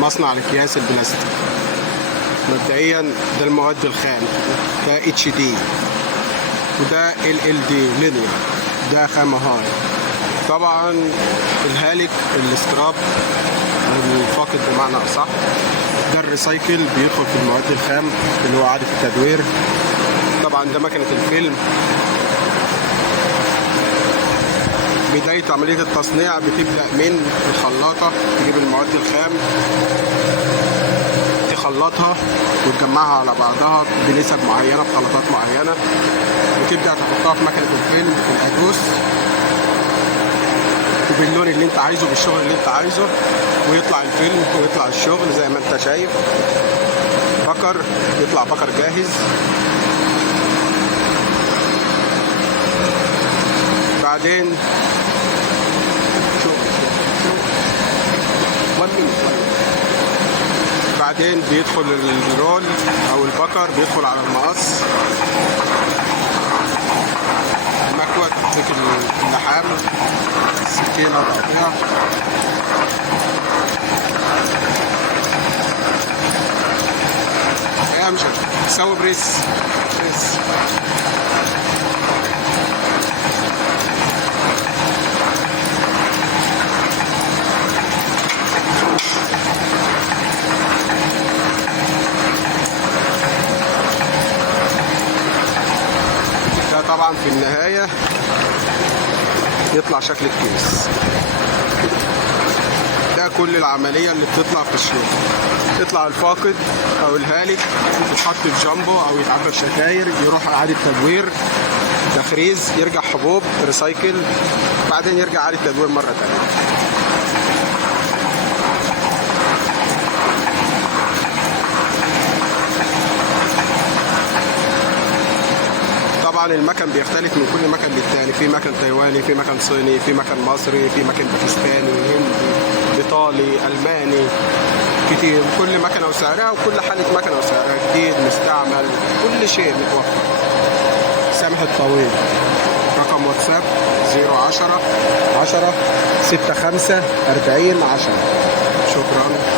مصنع الاكياس البلاستيك. مبدئيا ده المواد الخام، ده HD، وده LLD لينير، ده خامة هاي. طبعا الهالك السكراب الفاقد بمعنى اصح، ده الريسايكل بيدخل في المواد الخام اللي هو عادة التدوير. طبعا ده مكنة الفيلم. بداية عملية التصنيع بتبدأ من الخلاطة، تجيب المواد الخام تخلطها وتجمعها على بعضها بنسب معينة بخلطات معينة، وتبدأ تحطها في مكنة الفيلم في الأدوس وباللون اللي انت عايزه بالشغل اللي انت عايزه، ويطلع الفيلم ويطلع الشغل زي ما انت شايف. بكر يطلع بكر جاهز. بعدين بعدين بيدخل الرول او البكر، بيدخل على المقص، المكوى تمسك اللحام، السكينة تقطيع. امشي سوي بريس. طبعا في النهاية يطلع شكل الكيس. ده كل العملية اللي بتطلع في الشغل. يطلع الفاقد او الهالك، يتحط في جامبو او يتعبى شتاير، يروح اعادة تدوير، تخريز، يرجع حبوب، ريسايكل، بعدين يرجع اعادة تدوير مرة تانية. طبعا المكن بيختلف من كل مكن للتاني، في مكن تايواني، في مكن صيني، في مكن مصري، في مكن باكستاني، هندي، ايطالي، الماني، كتير. كل مكنه وسعرها، وكل حاله مكنه وسعرها، جديد مستعمل، كل شيء متوفر. سامح الطويل، رقم واتساب 010 10 65 40 10. شكرا.